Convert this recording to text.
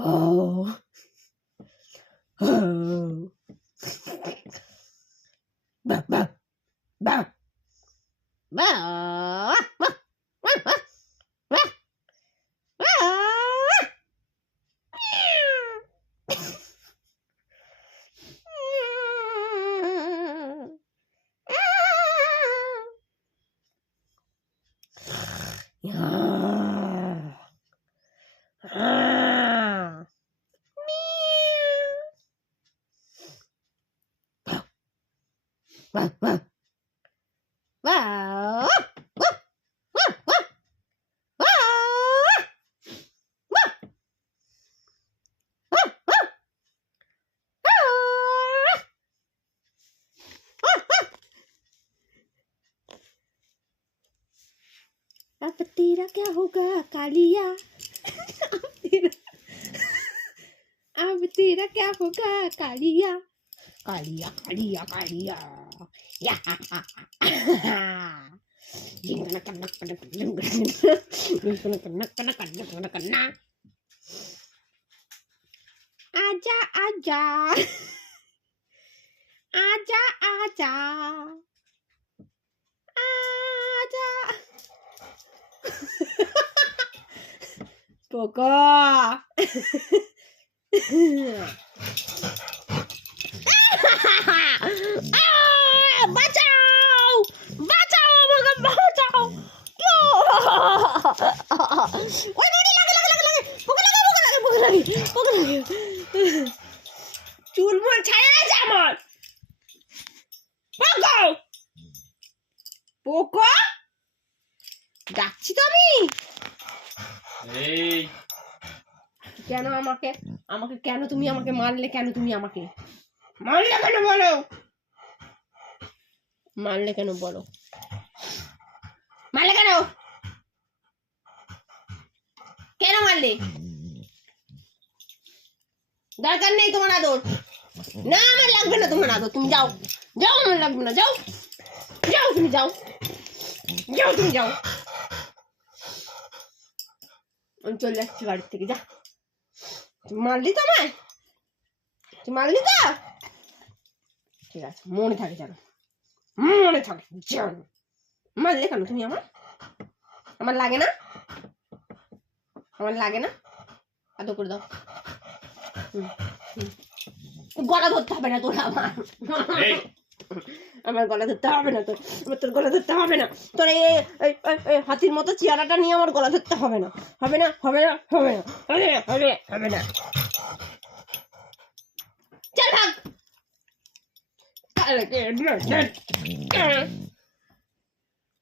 Oh. Oh. Bah, bah, bah. Bah. Wow, wow. Wow. अब तेरा क्या होगा कालिया अब तेरा क्या होगा कालिया कालिया कालिया कालिया या आजा आजा आजा आजा आजा Poco বাঁচাও বাঁচাও আমাকে বাঁচাও ওই দড়ি লাগে লাগে লাগে লাগে পোকা লাগে পোকা লাগে পোকা লাগে পোকা লাগে চুল মুল ছাড়া গেছে আমার পোকা পোকা ডাকছি তো আমি এই কেন আমাকে আমাকে কেন তুমি আমাকে মারলে কেন তুমি আমাকে মারলে কেন বলো মারলে কেন বলো মারলে কেন কেন মারলে দরকার নেই তোমার আদর না আমার লাগবে না তোমার আদর তুমি যাও যাও আমার লাগবে না যাও যাও তুমি যাও যাও তুমি যাও আমি চলে যাচ্ছি বাড়ির থেকে যা মারলি তো আমায় তুই মারলি তো ঠিক আছে মনে থাকে জানো মনে থাকে জানো মারলে কেন তুমি আমার লাগে না আমার লাগে না আদর করে দাও গলা ধরতে হবে না তোর আমার গলা ধরতে হবে না তোর আমার তোর গলা ধরতে হবে না তোর এই হাতির মতো চেহারাটা নিয়ে আমার গলা ধরতে হবে না হবে না হবে না হবে না হবে না হবে হবে না চল ভাগ